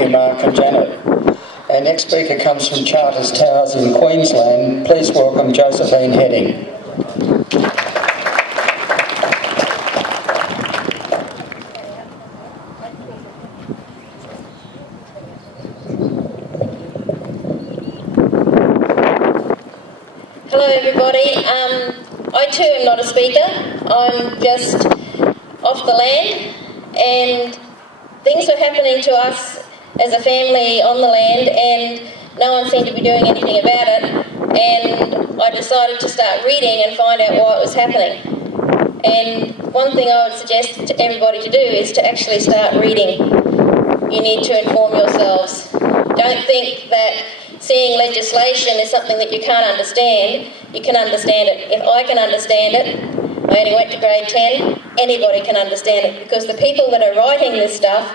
you, Mark and Janet. Our next speaker comes from Charters Towers in Queensland. Please welcome Josie Heading. Hello everybody. I too am not a speaker. I'm just off the land, and things were happening to us as a family on the land, and no one seemed to be doing anything about it, and I decided to start reading and find out why it was happening. And one thing I would suggest to everybody to do is to actually start reading. You need to inform yourselves. Don't think that seeing legislation is something that you can't understand. You can understand it. If I can understand it, I only went to grade 10, anybody can understand it, because the people that are writing this stuff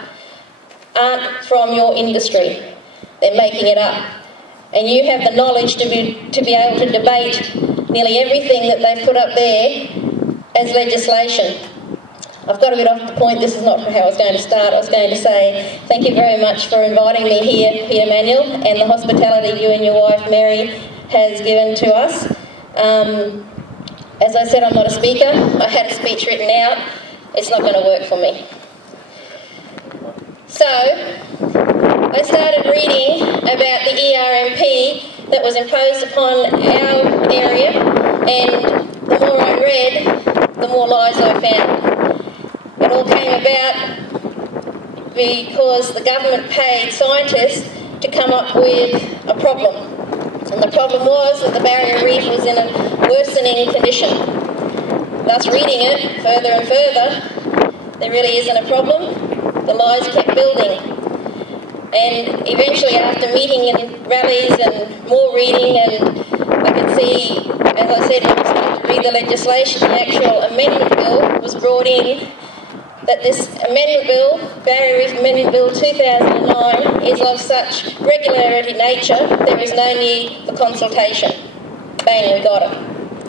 aren't from your industry. They're making it up. And you have the knowledge to be able to debate nearly everything that they've put up there as legislation. I've got a bit off the point. This is not how I was going to start. I was going to say thank you very much for inviting me here, Peter Manuel, and the hospitality you and your wife Mary has given to us. As I said, I'm not a speaker. I had a speech written out. It's not going to work for me. So, I started reading about the ERMP that was imposed upon our area, and the more I read, the more lies I found. It all came about because the government paid scientists to come up with a problem. And the problem was that the barrier reef was in a worsening condition. Thus, reading it further and further, there really isn't a problem. The lies kept building. And eventually, after meeting in rallies and more reading, and I could see, as I said, when I started to read the legislation, the actual amendment bill was brought in, that this amendment bill, Barrier Reef Amendment Bill 2009, is of such regularity nature, there is no need for consultation. Bang, we got it.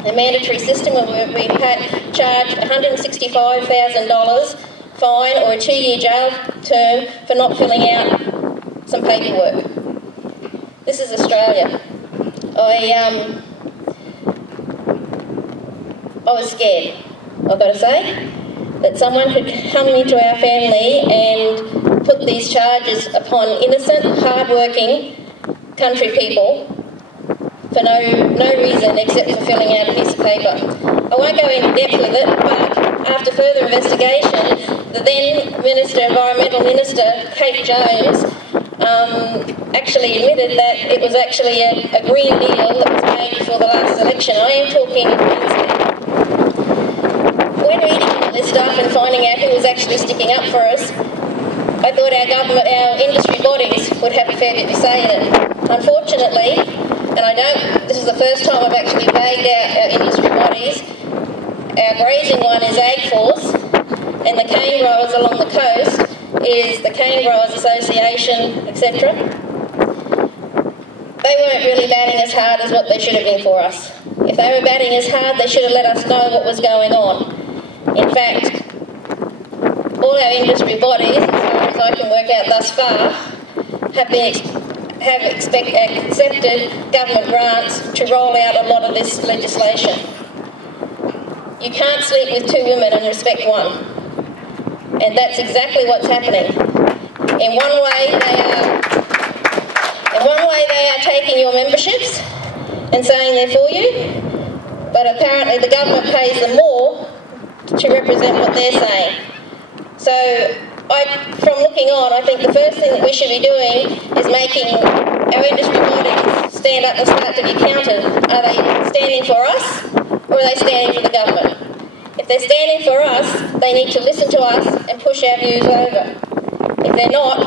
A mandatory system where we charged $165,000 fine or a 2-year jail term for not filling out some paperwork. This is Australia. I was scared, I've got to say, that someone could come into our family and put these charges upon innocent, hard-working country people for no reason except for filling out a piece of paper. I won't go into depth with it, but after further investigation, the then Environmental Minister, Kate Jones, actually admitted that it was actually a Green Deal that was made before the last election. I am talking Queensland. When reading all this stuff and finding out who was actually sticking up for us, I thought our government, our industry bodies would have a fair bit to say in it. Unfortunately, and this is the first time I've actually vagued out our industry bodies, our grazing one is Ag Force, and the cane growers along the coast is the Cane Growers Association, etc. They weren't really batting as hard as what they should have been for us. If they were batting as hard, they should have let us know what was going on. In fact, all our industry bodies, as far as I can work out thus far, have accepted government grants to roll out a lot of this legislation. You can't sleep with 2 women and respect one. And that's exactly what's happening. In one way, they are taking your memberships and saying they're for you, but apparently the government pays them more to represent what they're saying. So, from looking on, I think the first thing that we should be doing is making our industry bodies stand up and start to be counted. Are they standing for us, or are they standing for the government? If they're standing for us, they need to listen to us and push our views over. If they're not,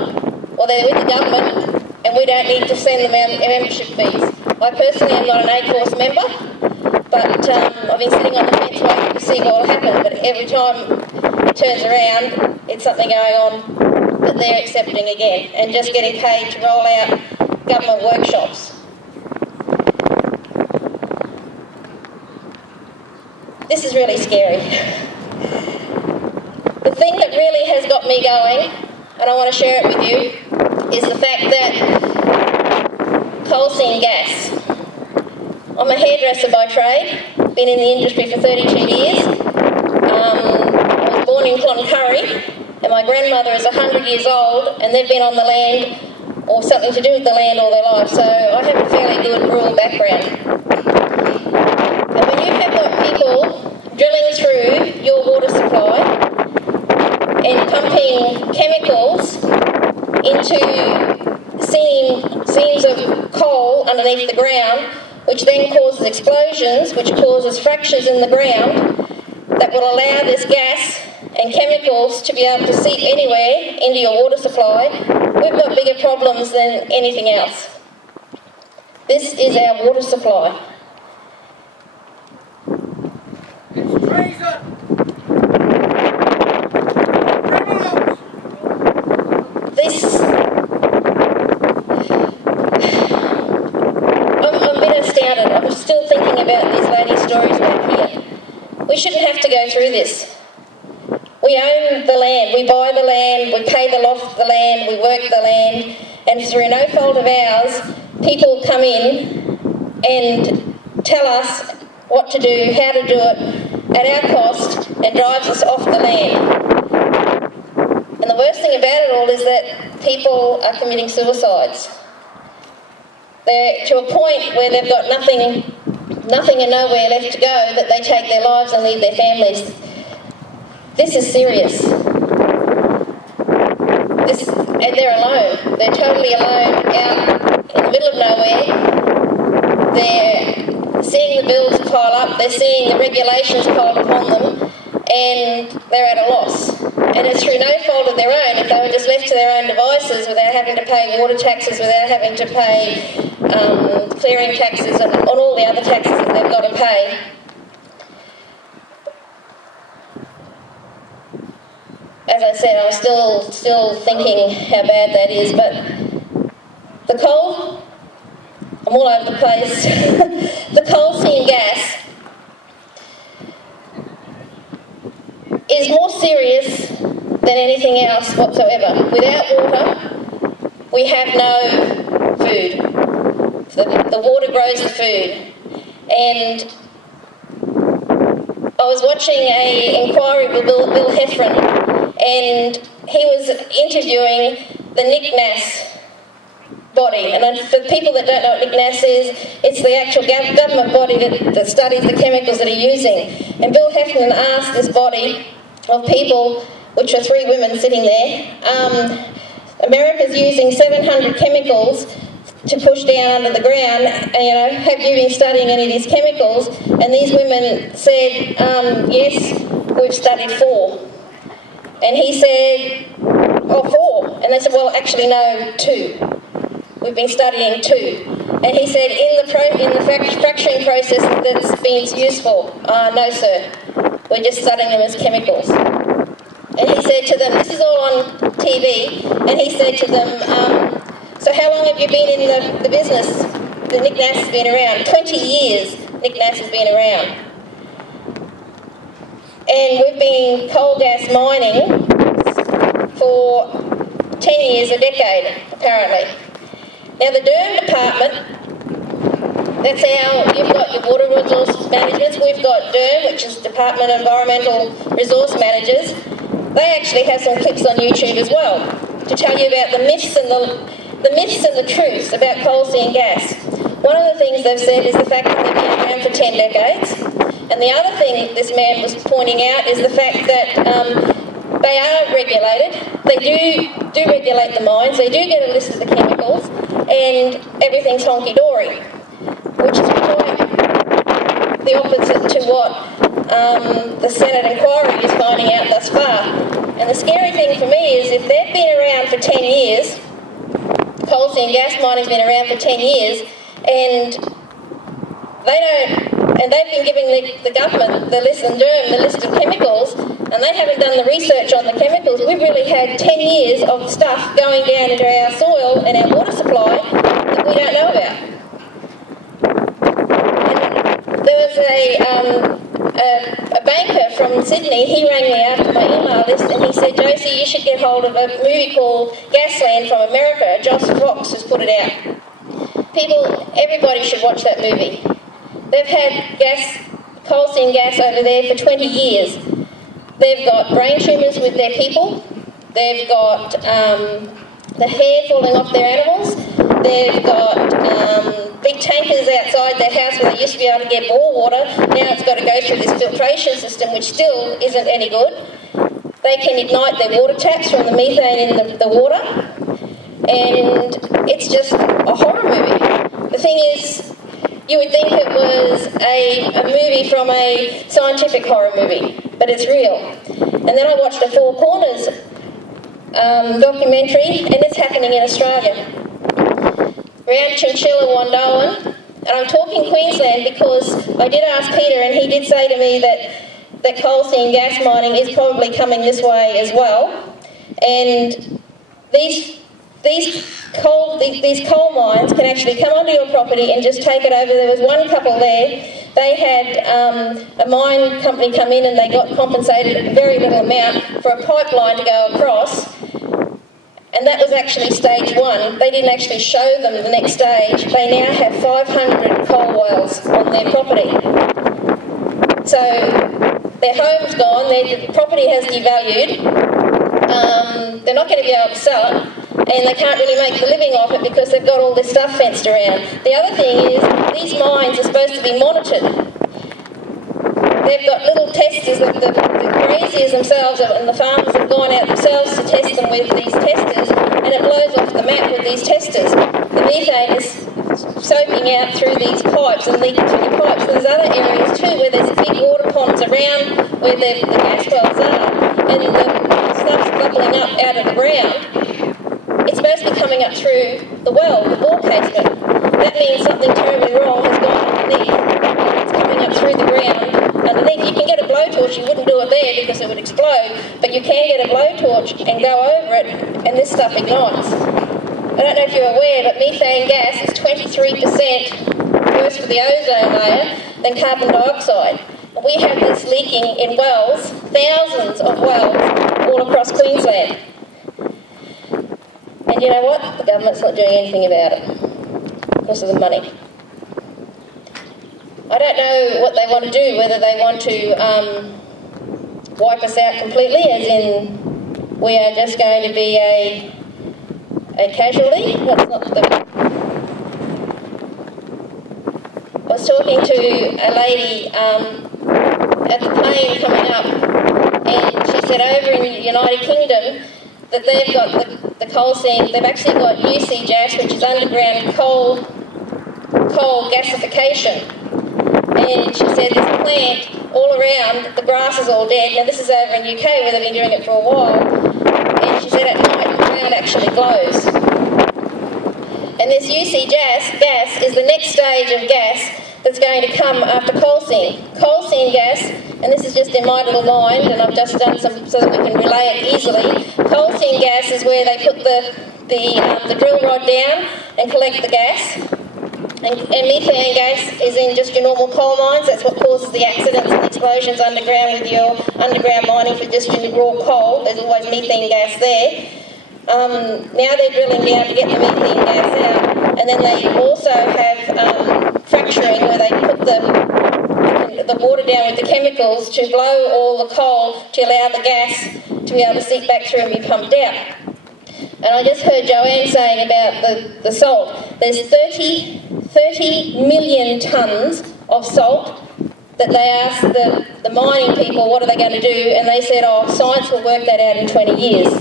well, they're with the government, and we don't need to send them our membership fees. I personally am not an Ag Force member, but I've been sitting on the fence waiting to see what will happen, but every time it turns around, it's something going on that they're accepting again, and just getting paid to roll out government workshops. This is really scary. The thing that really has got me going, and I want to share it with you, is the fact that coal seam gas. I'm a hairdresser by trade, been in the industry for 32 years. I was born in Cloncurry, and my grandmother is 100 years old, and they've been on the land or something to do with the land all their life, so I have a fairly good rural background. And when you have got people drilling through your water supply and pumping chemicals into seams of coal underneath the ground, which then causes explosions, which causes fractures in the ground, that will allow this gas and chemicals to be able to seep anywhere into your water supply, we've got bigger problems than anything else. This is our water supply. It's treason! Criminals! I'm a bit astounded. I'm still thinking about these ladies' stories back here. We shouldn't have to go through this. We own the land, we buy the land, we pay the lot of the land, we work the land, and through no fault of ours, people come in and tell us what to do, how to do it, at our cost, and drives us off the land. And the worst thing about it all is that people are committing suicides. They're to a point where they've got nothing and nowhere left to go, that they take their lives and leave their families. This is serious. And they're alone. They're totally alone out in the middle of nowhere. They're seeing the bills pile up, they're seeing the regulations piled upon them, and they're at a loss. And it's through no fault of their own. If they were just left to their own devices without having to pay water taxes, without having to pay clearing taxes and on all the other taxes that they've got to pay. As I said, I'm still thinking how bad that is, but the coal, I'm all over the place, the coal seam gas is more serious than anything else whatsoever. Without water, we have no food. The water grows the food. And I was watching an inquiry with Bill Heffron, and he was interviewing the NICNAS body. And for people that don't know what NICNAS is, it's the actual government body that studies the chemicals that are using. And Bill Heffron asked this body of people, which are 3 women sitting there, America's using 700 chemicals to push down under the ground, and, have you been studying any of these chemicals? And these women said, yes, we've studied 4. And he said, oh, 4. And they said, well, actually, no, 2. We've been studying 2. And he said, in the fracturing process that's been used for, no, sir, we're just studying them as chemicals. And he said to them, this is all on TV, and he said to them, so how long have you been in the business? The NICNAS has been around. 20 years NICNAS has been around. And we've been coal gas mining for 10 years, a decade, apparently. Now the Durham department, that's you've got your water resource managers, we've got Durham, which is Department of Environmental Resource Managers. They actually have some clips on YouTube as well to tell you about the myths and the truths about coal seam gas. One of the things they've said is the fact that they've been around for 10 decades. And the other thing this man was pointing out is the fact that they are regulated. They do regulate the mines. They do get a list of the chemicals, and everything's honky-dory, which is quite the opposite to what the Senate inquiry is finding out thus far. And the scary thing for me is if they've been around for 10 years, coal seam gas mining's been around for 10 years, and they've been giving the government the list, and Durham, the list of chemicals, and they haven't done the research on the chemicals. We've really had 10 years of stuff going down into our soil and our water supply that we don't know about. And there was a banker from Sydney, he rang me after my email list and he said, Josie, you should get hold of a movie called Gasland from America. Joss Fox has put it out. People, everybody should watch that movie. They've had coal seam gas over there for 20 years. They've got brain tumours with their people. They've got the hair falling off their animals. They've got big tankers outside their house where they used to be able to get bore water. Now it's got to go through this filtration system, which still isn't any good. They can ignite their water taps from the methane in the water. And it's just a horror movie. The thing is, you would think it was a movie from a scientific horror movie, but it's real. And then I watched a Four Corners documentary, and it's happening in Australia. Around Chinchilla, Wandoan, and I'm talking Queensland because I did ask Peter, and he did say to me that coal seam gas mining is probably coming this way as well. And these coal mines can actually come onto your property and just take it over. There was one couple there. They had a mine company come in and they got compensated a very little amount for a pipeline to go across. And that was actually stage one. They didn't actually show them the next stage. They now have 500 coal wells on their property. So their home's gone, their property has devalued. They're not going to be able to sell it, and they can't really make a living off it because they've got all this stuff fenced around. The other thing is, these mines are supposed to be monitored. They've got little testers, the graziers themselves and the farmers have gone out themselves to test them with these testers, and it blows off the map with these testers. The methane is soaking out through these pipes and leaking through the pipes. There's other areas too where there's big water ponds around where the gas wells are, and the stuff's bubbling up out of the ground. It's supposed to be coming up through the well, the bore casement. That means something terribly wrong has gone underneath. It's coming up through the ground underneath. You can get a blowtorch, you wouldn't do it there because it would explode, but you can get a blowtorch and go over it and this stuff ignites. I don't know if you're aware, but methane gas is 23% worse for the ozone layer than carbon dioxide. And we have this leaking in wells, thousands of wells all across Queensland. And you know what? The government's not doing anything about it because of the money. I don't know what they want to do, whether they want to wipe us out completely, as in we are just going to be a casualty. That's not the... I was talking to a lady at the plane coming up, and she said over in the United Kingdom that they've got the coal seam, they've actually got UCGAS, which is underground coal gasification. And she said there's a plant all around, the grass is all dead. Now this is over in UK where they've been doing it for a while. And she said at night the ground actually glows. And this gas is the next stage of gas that's going to come after coal seam. Coal seam gas, and this is just in my little mind, and I've just done some so that we can relay it easily. Coal seam gas is where they put the drill rod down and collect the gas. And methane gas is in just your normal coal mines. That's what causes the accidents and explosions underground with your underground mining for just your raw coal. There's always methane gas there. Now they're drilling down to get the methane gas out. And then they also have fracturing where they put the water down with the chemicals to blow all the coal to allow the gas to be able to seep back through and be pumped out. And I just heard Joanne saying about the salt. There's 30 million tonnes of salt that they asked the mining people what are they going to do, and they said, oh, science will work that out in 20 years.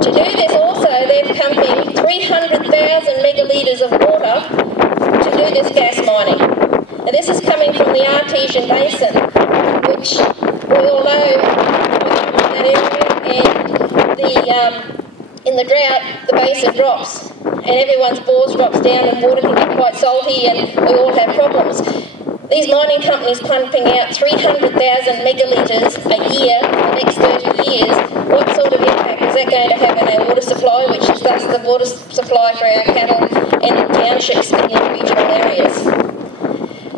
To do this also, they're pumping 300,000 megalitres of water to do this gas mining. And this is coming from the Artesian Basin, which we all know that area, and in the drought, the basin drops, and everyone's bores drops down, and water can get quite salty, and we all have problems. These mining companies pumping out 300,000 megalitres a year for the next 30 years. What sort of impact is that going to have on our water supply, which is thus the water supply for our cattle and townships in the regional areas?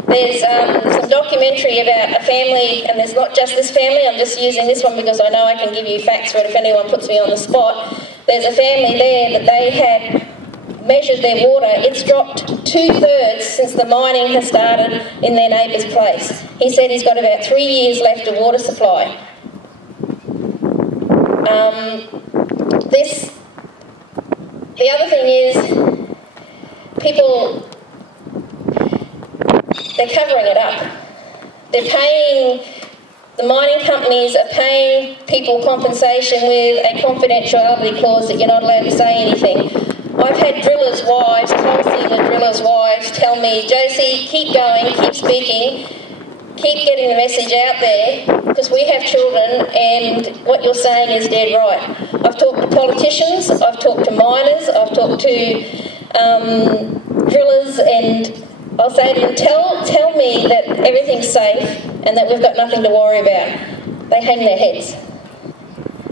There's some documents documentary about a family, and there's not just this family, I'm just using this one because I know I can give you facts, but if anyone puts me on the spot, there's a family there that they had measured their water. It's dropped 2/3 since the mining has started in their neighbour's place. He said he's got about 3 years left of water supply. The other thing is, people, they're covering it up. They're paying, the mining companies are paying people compensation with a confidentiality clause that you're not allowed to say anything. I've had drillers' wives, coal sealer drillers' wives tell me, Josie, keep going, keep speaking, keep getting the message out there, because we have children and what you're saying is dead right. I've talked to politicians, I've talked to miners, I've talked to drillers, and I'll say to them, tell me that everything's safe and that we've got nothing to worry about. They hang their heads.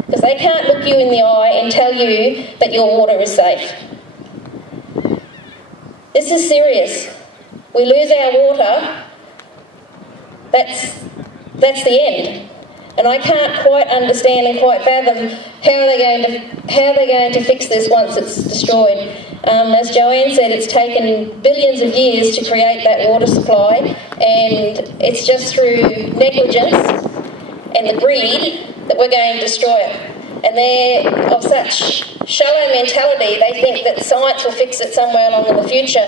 Because they can't look you in the eye and tell you that your water is safe. This is serious. We lose our water, that's the end. And I can't quite understand and quite fathom how they're going to fix this once it's destroyed. As Joanne said, it's taken billions of years to create that water supply, and it's just through negligence and the greed that we're going to destroy it. And they're of such shallow mentality, they think that science will fix it somewhere along in the future.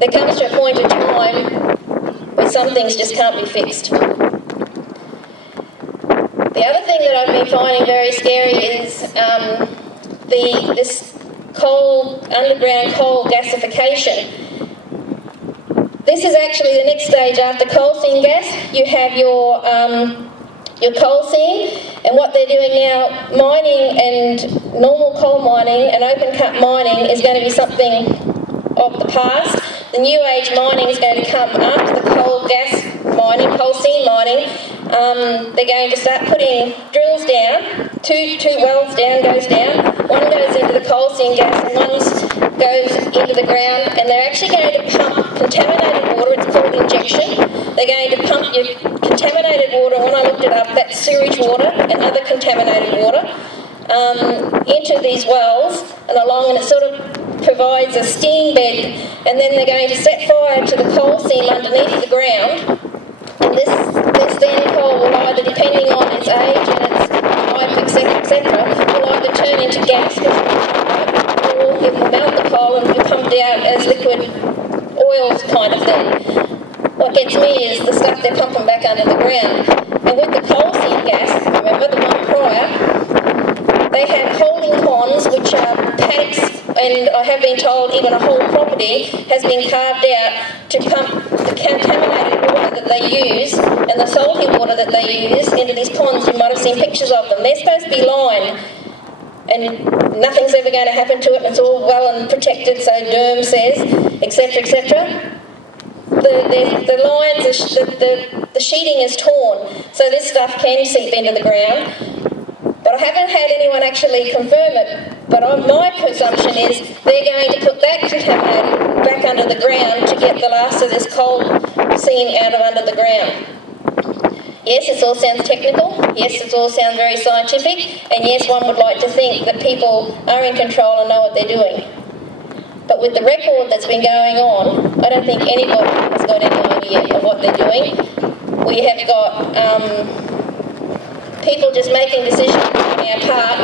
There comes to a point in time where some things just can't be fixed. The other thing that I've been finding very scary is this underground coal gasification. This is actually the next stage after coal seam gas. You have your coal seam, and what they're doing now, mining and normal coal mining and open cut mining is going to be something of the past. The new age mining is going to come after the coal gas mining, coal seam mining. They're going to start putting drills down, two wells goes down, one goes into the coal seam gas and one goes into the ground, and they're actually going to pump contaminated water, it's called injection. They're going to pump your contaminated water, when I looked it up, that's sewage water and other contaminated water, into these wells and along, and it sort of provides a steam bed, and then they're going to set fire to the coal seam underneath the ground, and this then coal will either, depending on its age and its type, etc., will either turn into gas, or it will melt the coal and be pumped out as liquid oils kind of thing. What gets me is the stuff they're pumping back under the ground. And with the coal seam gas, remember the one prior, they have holding ponds, which are paddocks, and I have been told even a whole property has been carved out to pump the contaminated water that they use and the salty water that they use into these ponds. You might have seen pictures of them. They're supposed to be lined, and nothing's ever going to happen to it, and it's all well and protected, so DERM says, etc., etc. The lines, the sheeting is torn, so this stuff can seep into the ground. But I haven't had anyone actually confirm it. But my presumption is they're going to put that contaminated back under the ground to get the last of this coal seam out of under the ground. Yes, it all sounds technical. Yes, it all sounds very scientific. And yes, one would like to think that people are in control and know what they're doing. But with the record that's been going on, I don't think anybody has got any idea of what they're doing. We have got people just making decisions on our part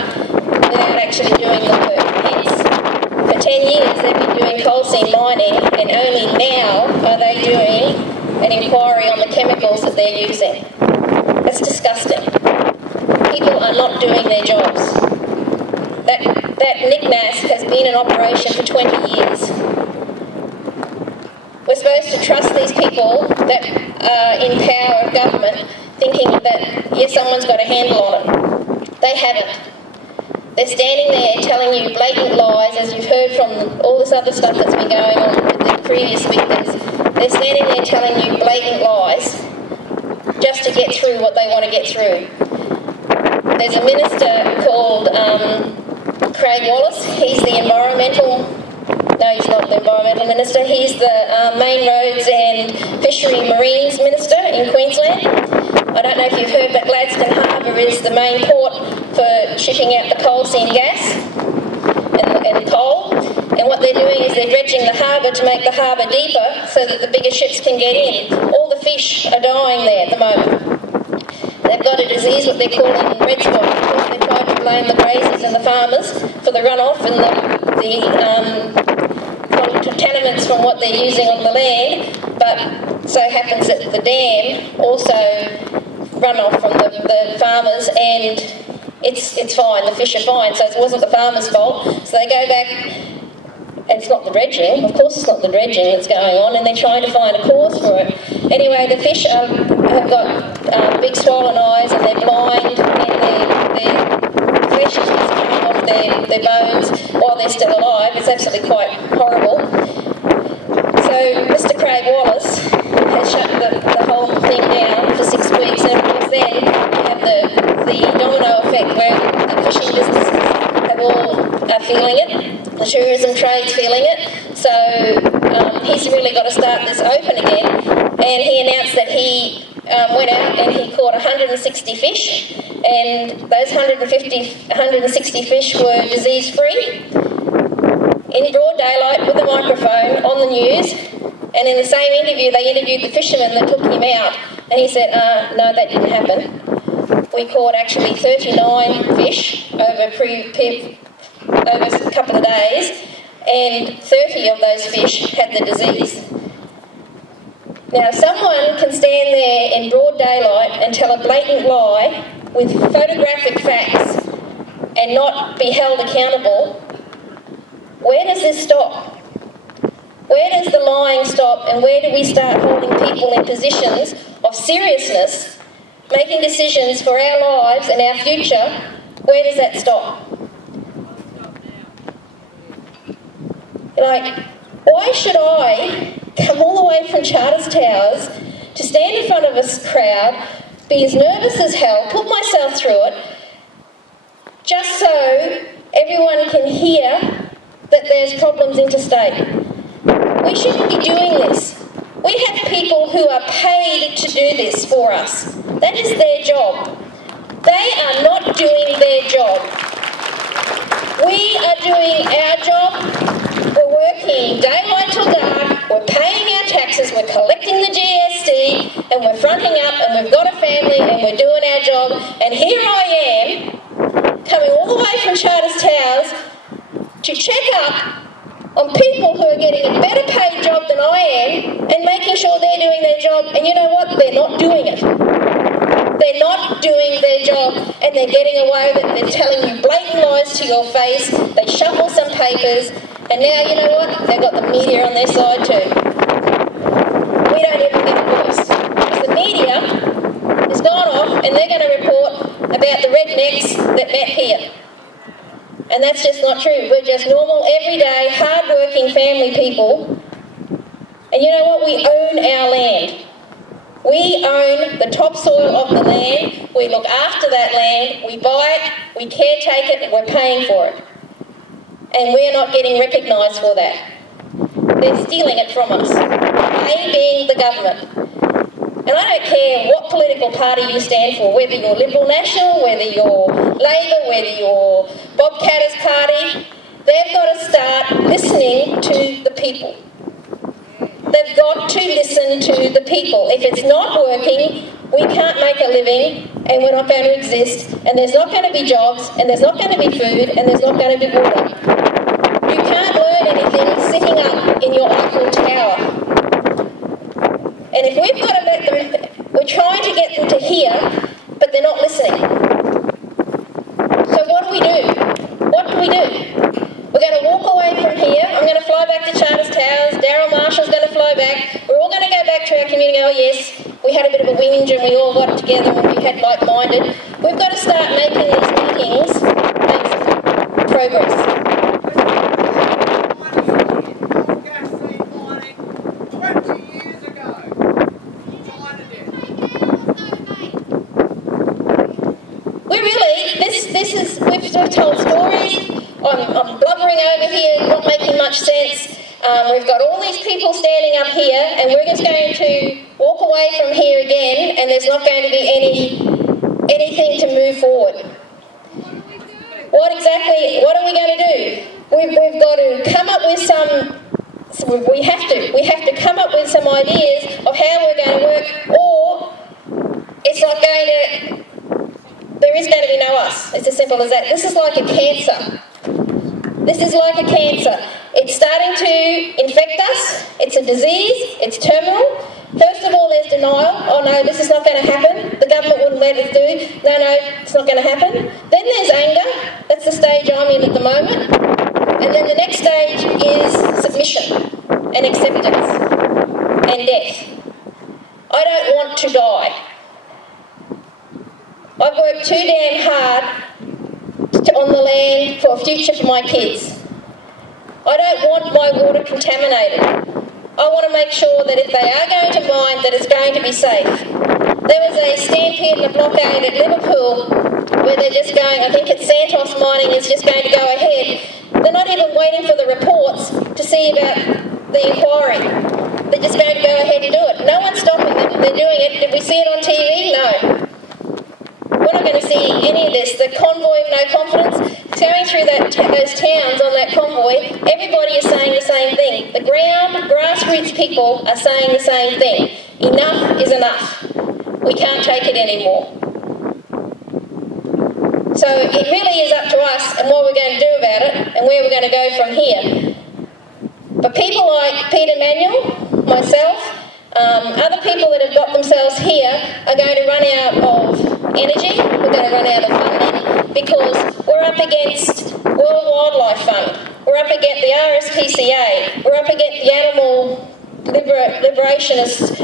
without actually doing the work. Hence, for 10 years they've been doing coal seam mining, and only now are they doing an inquiry on the chemicals that they're using. That's disgusting. People are not doing their jobs. That NICNAS has been in operation for 20 years. We're supposed to trust these people that are in power of government, thinking that, yes, someone's got a handle on it. They haven't. They're standing there telling you blatant lies, as you've heard from all this other stuff that's been going on with the previous speakers. They're standing there telling you blatant lies just to get through what they want to get through. There's a minister called Craig Wallace. He's the environmental No, he's not the Environmental Minister. He's the Main Roads and Fishery Marines Minister in Queensland. I don't know if you've heard, but Gladstone Harbour is the main port for shipping out the coal seam gas and coal. And what they're doing is they're dredging the harbour to make the harbour deeper so that the bigger ships can get in. All the fish are dying there at the moment. They've got a disease, what they're calling red spot. Of course, they try to blame the graziers and the farmers for the runoff and the contaminants from what they're using on the land, but so happens that the dam also run off from the farmers, and it's fine, the fish are fine, so it wasn't the farmer's fault. So they go back, and it's not the dredging, of course it's not the dredging that's going on, and they're trying to find a cause for it. Anyway, the fish have got big swollen eyes, and they're blind, and their flesh is coming off their bones while they're still alive. It's absolutely quite horrible. So Mr Craig Wallace has shut the whole thing down for 6 weeks, and of course then you have the domino effect where the fishing businesses are feeling it, the tourism trade's feeling it, so he's really got to start this open again. And he announced that he went out and he caught 160 fish, and those 160 fish were disease-free, in broad daylight with a microphone on the news. And in the same interview, they interviewed the fisherman that took him out, and he said, no, that didn't happen. We caught actually 39 fish over a couple of days, and 30 of those fish had the disease. Now, someone can stand there in broad daylight and tell a blatant lie with photographic facts and not be held accountable. Where does this stop? Where does the lying stop, and where do we start holding people in positions of seriousness, making decisions for our lives and our future? Where does that stop? Like, why should I come all the way from Charters Towers to stand in front of a crowd, be as nervous as hell, put myself through it, just so everyone can hear that there's problems interstate? We shouldn't be doing this. We have people who are paid to do this for us. That is their job. They are not doing their job. We are doing our job. We're working daylight till dark, we're paying our taxes, we're collecting the GST, and we're fronting up, and we've got a family, and we're doing our job. And here I am, coming all the way from Charters Towers to check up on people who are getting a better paid job than I am, and making sure they're doing their job. And you know what? They're not doing it. They're not doing their job, and they're getting away with it. They're telling you blatant lies to your face. They shuffle some papers, and now, you know what? They've got the media on their side too. We don't even get a voice. Because the media has gone off, and they're going to report about the rednecks that met here. And that's just not true. We're just normal, everyday, hard-working family people. And you know what? We own our land. We own the topsoil of the land. We look after that land. We buy it. We caretake it. And we're paying for it. And we're not getting recognised for that. They're stealing it from us. They being the government. And I don't care what political party you stand for, whether you're Liberal National, whether you're Labor, whether you're Bob Katter's party. They've got to start listening to the people. They've got to listen to the people. If it's not working, we can't make a living, and we're not going to exist, and there's not going to be jobs, and there's not going to be food, and there's not going to be water. You can't learn anything sitting up in your Eiffel Tower. And if we've got to let them, we're trying to get them to hear, but they're not listening. So what do we do? What do we do? We're going to walk away from here. I'm going to fly back to Charters Towers. Daryl Marshall's going to fly back. We're all going to go back to our community. Oh yes, we had a bit of a whinge and we all got together and we had like-minded. We've got to start making these meetings make progress. We've told stories. I'm blubbering over here, not making much sense. We've got all these people standing up here, and we're just going to walk away from here again, and there's not going to be anything to move forward. What are we going to do? We've got to come up with some. We have to come up with some ideas of how we're going to work, or it's not going to. There is going to be no us. It's as simple as that. This is like a cancer. This is like a cancer. It's starting to infect us. It's a disease. It's terminal. First of all, there's denial. Oh no, this is not going to happen. The government wouldn't let it do. No, it's not going to happen. Then there's anger. That's the stage I'm in at the moment. And then the next stage is submission and acceptance and death. I don't want to die. I've worked too damn hard on the land for a future for my kids. I don't want my water contaminated. I want to make sure that if they are going to mine, that it's going to be safe. There was a stampede and a blockade at Liverpool where they're just going, I think it's Santos Mining is just going to go ahead. They're not even waiting for the reports to see about the inquiry. They're just going to go ahead and do it. No one's stopping them. They're doing it. Did we see it on TV? No. We're not going to see any of this. The convoy of no confidence, going through those towns on that convoy, everybody is saying the same thing. The grassroots people are saying the same thing. Enough is enough. We can't take it anymore. So it really is up to us and what we're going to do about it and where we're going to go from here. But people like Peter Manuel, myself, other people that have got themselves here are going to run out of energy, we're going to run out of funding, because we're up against World Wildlife Fund, we're up against the RSPCA, we're up against the animal liberationists.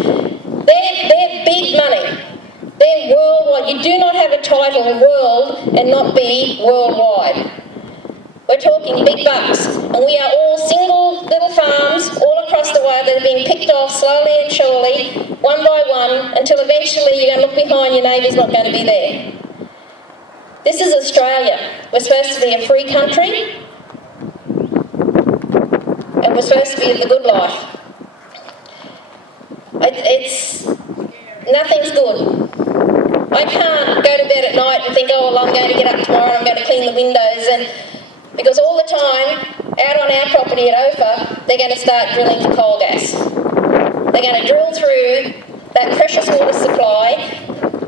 They're big money. They're worldwide. You do not have a title world and not be worldwide. We're talking big bucks, and we are all single little farms all across the world that are being picked off slowly and surely, one by one, until eventually you're going to look behind, your neighbour's not going to be there. This is Australia. We're supposed to be a free country, and we're supposed to be the good life. Nothing's good. I can't go to bed at night and think, oh, well, I'm going to get up tomorrow and I'm going to clean the windows, because all the time, out on our property at Ophir, they're going to start drilling for coal gas. They're going to drill through that precious water supply.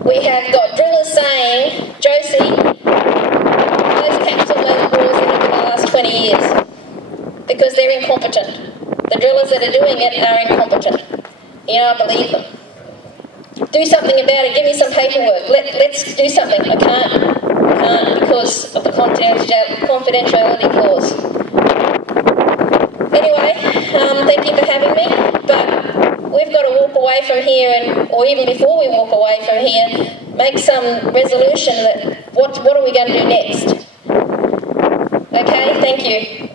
We have got drillers saying, Josie, those caps on those walls are not going to last 20 years because they're incompetent. The drillers that are doing it are incompetent. I believe them. Do something about it. Give me some paperwork. Let's do something. I can't because of the confidentiality clause. Anyway, thank you for having me, but we've got to walk away from here, or even before we walk away from here, make some resolution that what are we going to do next? Okay, thank you.